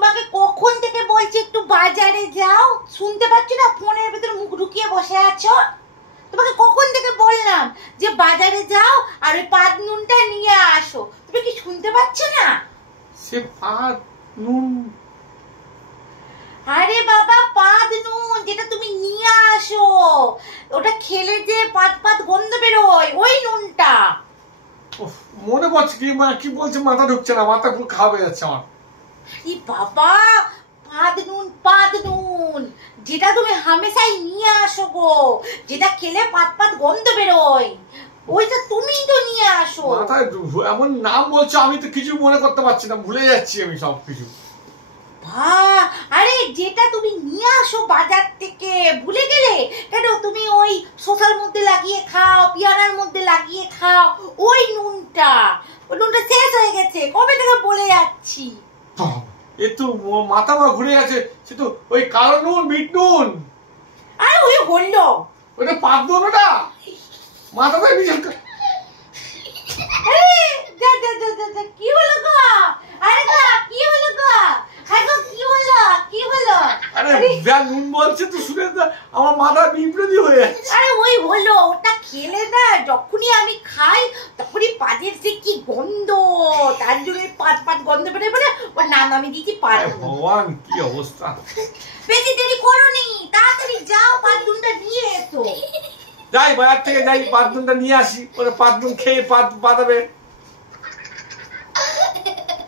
তোমাকে কখন থেকে বলছি একটু বাজারে যাও, শুনতে পাচ্ছ না? ফোনের ভিতর মুখ ঢুকিয়ে বসে আছো। তোমাকে কখন থেকে বললাম যে বাজারে যাও আর ওই পাত নুনটা নিয়ে আসো, তুমি কি শুনতে পাচ্ছ না? সে পাত নুন? আরে বাবা, পাত নুন যেটা তুমি নিয়ে আসো, ওটা খেলে যে পাত পাত গন্ধ বেরোয়, ওই নুনটা। মনে পড়ছে কি, কি বলছে মাথা ঢুকছে না, মাথা পুরো খারাপ হয়ে যাচ্ছে আমার। ই বাবা, পাত নুন, পাত নুন যেটা তুমি হামেশাই নিয়ে আসো গো, যেটা খেলে পাত পাত গন্ধ বেরোয়, ওইটা তুমি তো নিয়ে আসো। মাথায় এমন নাম বলছো, আমি তো কিছু মনে করতে পারছি না, ভুলে যাচ্ছি আমি সব কিছু। আরে যেটা তুমি নিয়ে আসো বাজার থেকে, ভুলে গেলে কেন? তুমি ওই শসার মধ্যে লাগিয়ে খাও, পেয়ারার মধ্যে লাগিয়ে খাও, ওই নুনটা। ওই নুনটা শেষ হয়ে গেছে, কবে থেকে বলে যাচ্ছি। এ তো মাথা আমার ঘুরে গেছে, সে তো ওই কালো নুন, বিট নুন। আরে ওই হলো ওটা পাত নুন, ওটা মাথাটা বিশাল। কি হলো গো? আরে গো কি হলো গো? আরে গো কি হলো? কি হলো? আরে যা নুন বলছে তো শুনে আমার মাথা বিপ্রতি হয়ে যাচ্ছে। আরে ওই হলো, ওটা খেলে না যখনই আমি খাই তখনই পাতের সে কি গন্ধ, তার জন্য পাত পাত গন্ধ বেরোয় বলে ওর নাম আমি দিয়েছি পাত। ভগবান কি অবস্থা! বেশি দেরি করোনি, তাড়াতাড়ি যাও পাত নুনটা নিয়ে এসো। যাই বাজার থেকে যাই, পাত নুনটা নিয়ে আসি, ওরা পাত নুন খেয়ে পাত বাঁধাবে।